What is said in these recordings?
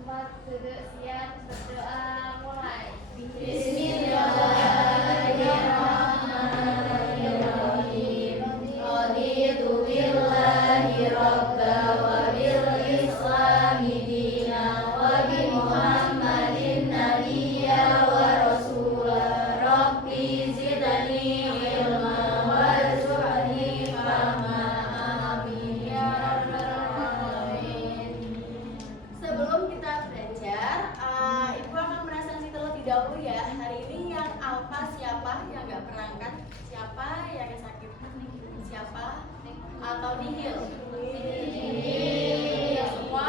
tempat duduk siap berdoa mulai. Bismillahirrahmanirrahim. Raditu billahi rabba wa bil islami dina wa bi Muhammadin nabiyya wa rasula. Rabbi zidni ilma warzuqni fahma. Amin ya rabbal alamin. Sebelum kita belajar, Ibu akan presentasi terlebih dahulu ya. Hari ini yang alfa siapa yang nggak berangkat? Siapa yang sakit? Siapa? Atau nihil? Ya semua?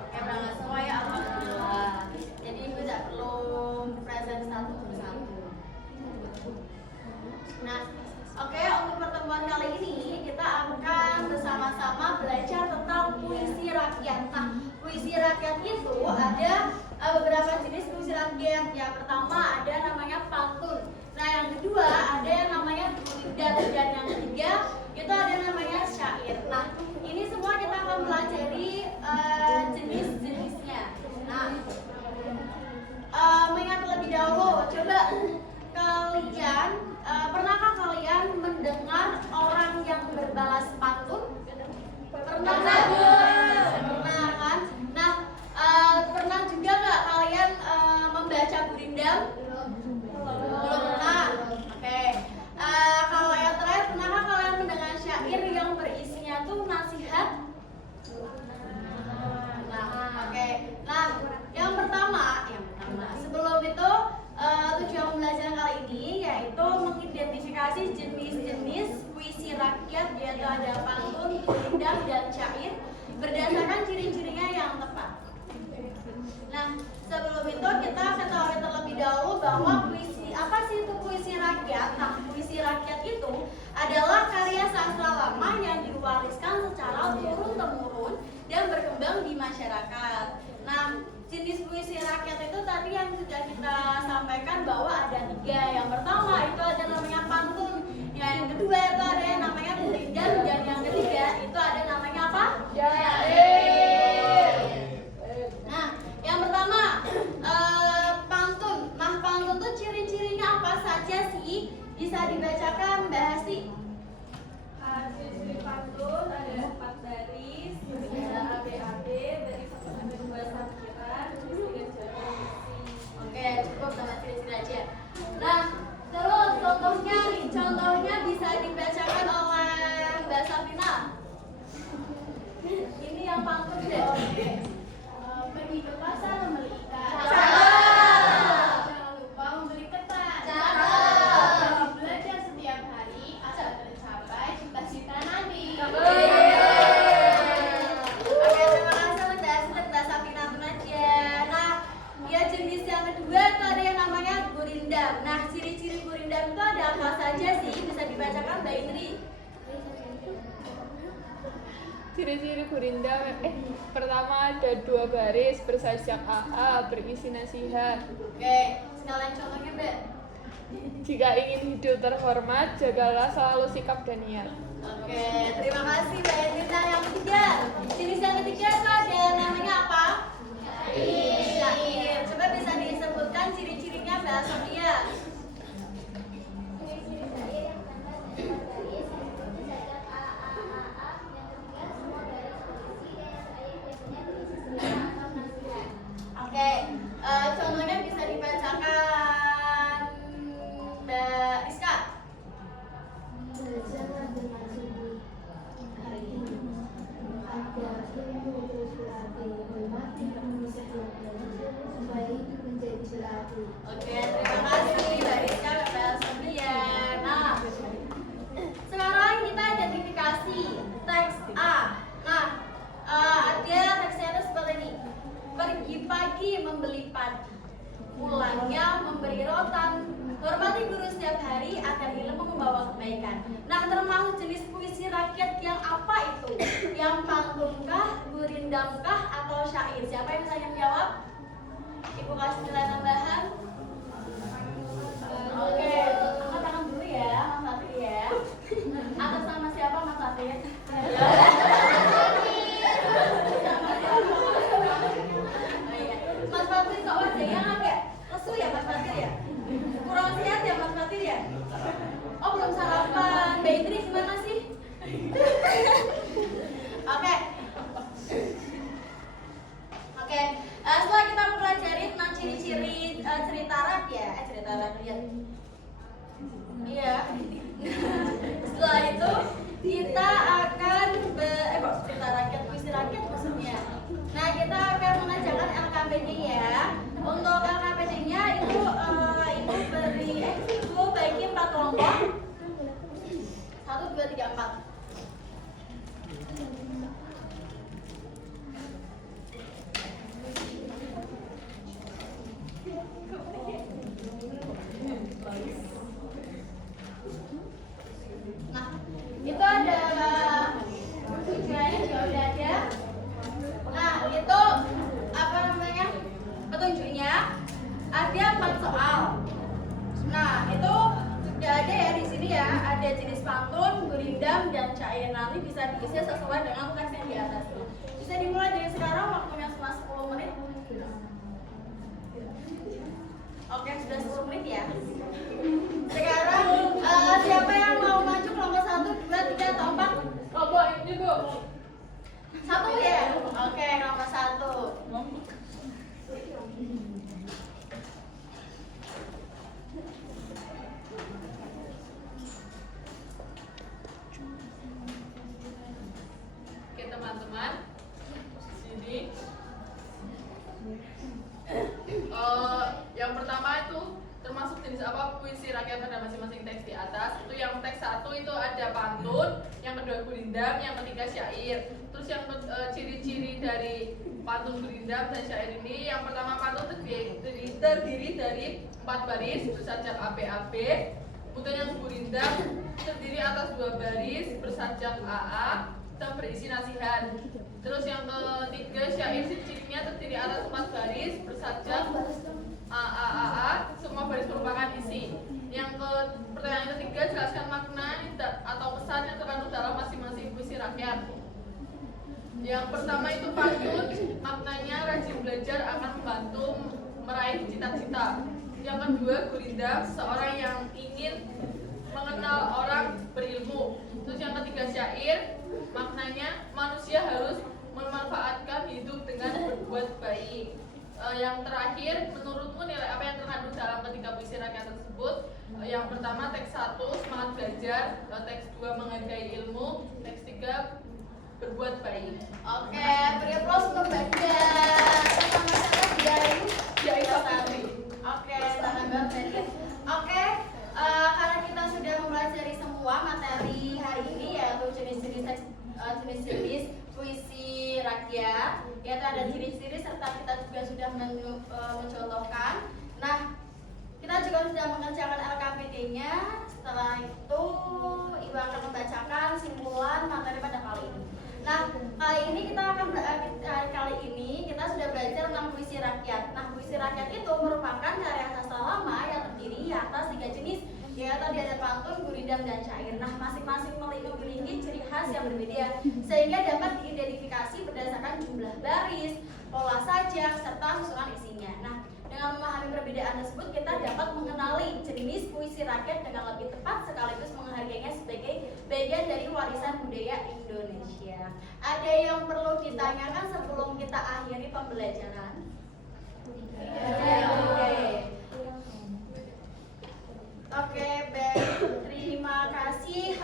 Oke, berangkat semua ya, alhamdulillah. Jadi Ibu tidak perlu presentasi satu persatu. Nah, oke, untuk pertemuan kali ini kita akan bersama-sama belajar tentang puisi rakyat. Nah, puisi rakyat itu ada beberapa jenis puisi rakyat. Yang pertama ada namanya pantun. Nah, yang kedua ada yang namanya bulidan, dan yang ketiga itu ada namanya syair. Nah, ini semua kita akan pelajari jenis-jenisnya. Nah, mengingat terlebih dahulu, coba kalian pernahkah kalian mendengar orang yang berbalas pantun? Pernah kan? Pernah kan? Nah, pernah juga nggak kalian membaca gurindam? Belum pernah. Oke. Kalau yang terakhir, pernahkah kalian mendengar syair yang berisinya tuh nasihat? Nah, oke. Nah, yang pertama, sebelum itu tujuan pembelajaran kali ini yaitu mengidentifikasi jenis-jenis puisi rakyat, yaitu ada pantun, gurindam, dan syair berdasarkan ciri-cirinya yang tepat. Nah, sebelum itu kita ketahui terlebih dahulu bahwa puisi, apa sih itu puisi rakyat? Nah, puisi rakyat itu adalah karya sastra lama yang diwariskan secara turun-temurun dan berkembang di masyarakat. Nah, jenis puisi rakyat itu tadi yang sudah kita sampaikan bahwa ada 3. Yang pertama itu ada namanya pantun, yang kedua itu ada yang namanya gurindam, dan yang ketiga itu ada namanya apa? Syair. Nah, yang pertama pantun. Nah, pantun itu ciri-cirinya apa saja sih? Bisa dibacakan Mbak Hasti. Ciri-ciri pantun ada 4 baris, ada ABAB, baris 1 sampai 2 sampiran, tulis 3 jari. Oke, cukup sama ciri-ciri aja. Nah, terus contohnya nih, contohnya bisa dibacakan oleh Mbak Safina. Ini yang pantun deh. Oke. Pergi ke pasar membeli ikan. Cakep. Jangan lupa membeli ketan. Cakep. Rajin belajar setiap hari agar tercapai cita-cita nanti. Oke, terima kasih Mbak Safina aja. Nah, ya jenis yang kedua itu ada yang namanya gurindam. Nah, ciri-ciri gurindam itu ada apa saja sih? Bisa dibacakan Mbak Indri. Ciri-ciri gurindam, pertama ada 2 baris bersajak AA berisi nasihat. Oke, sekalian contohnya Mbak. Jika ingin hidup terhormat, jagalah selalu sikap dan niat. Oke, terima kasih Mbak Indri. Yang ketiga, jenis yang ketiga itu ada namanya apa? Syair. Coba bisa disebutkan ciri-cirinya Mbak Sofia. Ciri-ciri syair yang pertama ada 4 baris, yang sajak A, A, A, A. Yang ketiga semua baris berisi dan syair biasanya berisi cerita atau nasihat. Oke, contohnya bisa dibacakan Mbak Rizka. Belajarlah dengan sungguh hari ini agar ilmu terus berarti, hormati ilmu setiap hari supaya hidup menjadi berarti. Oke, terima kasih Mbak Rizka, Mbak Sofia. Nah, sekarang kita identifikasi teks A. Nah, ada teksnya itu seperti ini. Pergi pagi membeli padi, pulangnya memberi rotan, hormati guru setiap hari agar ilmu membawa kebaikan. Nah, termasuk jenis puisi rakyat yang apa itu? Yang pantunkah, gurindamkah, atau syair? Siapa yang bisa menjawab? Ibu kasih nilai tambahan. Oke, angkat tangan dulu ya, Mas Fatih ya. Atas nama siapa Mas Fatih? 2, 3, 4. Nah, itu ada tujuannya juga udah ada. Nah, itu apa namanya? Petunjuknya ada 4 soal. Nah, itu sudah ada ya di sini ya. Ada jenis pantun, gurindam, dan syair. Nanti bisa diisi sesuai dengan teks yang di atas. Bisa dimulai dari sekarang, waktunya cuma 10 menit. Oke, sudah 10 menit ya. Sekarang siapa yang mau maju kelompok 1, 2, 3, atau 4? Kelompok ini Bu. 1 ya? Oke, kelompok 1. Oke teman-teman, sini. Yang pertama itu termasuk jenis apa puisi rakyat pada masing-masing teks di atas. Itu yang teks 1 itu ada pantun, yang kedua gurindam, yang ketiga syair. Terus yang ciri-ciri dari pantun, gurindam, dan syair ini, yang pertama pantun terdiri dari 4 baris bersajak AB-AB. Kemudian yang gurindam terdiri atas 2 baris bersajak AA dan berisi nasihat. Terus yang ketiga syair cirinya terdiri atas 4 baris bersajak AAAA, semua baris merupakan isi. Yang pertanyaan ketiga, jelaskan makna atau pesan yang terkandung dalam masing-masing puisi rakyat. Yang pertama itu pantun, maknanya rajin belajar akan membantu meraih cita-cita. Yang kedua gurindam, seorang yang ingin mengenal orang berilmu. Terus yang ketiga syair, maknanya manusia harus memanfaatkan hidup dengan berbuat baik. Yang terakhir, menurutmu nilai apa yang terkandung dalam ketiga puisi rakyat tersebut? Yang pertama teks 1 semangat belajar, teks 2 menghargai ilmu, teks 3 berbuat baik. Oke, beri aplaus untuk Banda. Sama-sama dari Safitri. Oke, selamat Banda. Oke, karena kita sudah mempelajari semua materi hari ini, yaitu jenis-jenis puisi rakyat, yaitu ada ciri-ciri serta kita juga sudah mencontohkan. Nah, kita juga sudah mengerjakan LKPD-nya. Setelah itu Ibu akan membacakan simpulan materi pada kali ini. Nah, kali ini kita sudah belajar tentang puisi rakyat. Nah, puisi rakyat itu merupakan karya sastra lama yang terdiri atas 3 jenis, yaitu ada pantun, gurindam, dan syair. Nah, masing-masing memiliki ciri khas yang berbeda, sehingga dapat diidentifikasi berdasarkan jumlah baris, pola sajak, serta susunan isinya. Nah, dengan memahami perbedaan tersebut, kita dapat mengenali jenis puisi rakyat dengan lebih tepat, sekaligus menghargainya sebagai bagian dari warisan budaya Indonesia. Ada yang perlu ditanyakan sebelum kita akhiri pembelajaran? Oke, baik. Terima kasih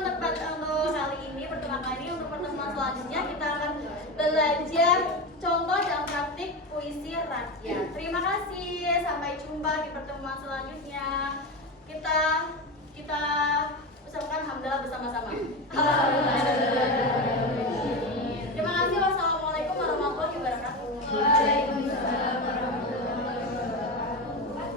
untuk kali ini. Pertemuan kali ini, untuk pertemuan selanjutnya kita akan belajar contoh dan praktik puisi rakyat. Terima kasih. Sampai jumpa di pertemuan selanjutnya. Kita ucapkan hamdalah bersama-sama.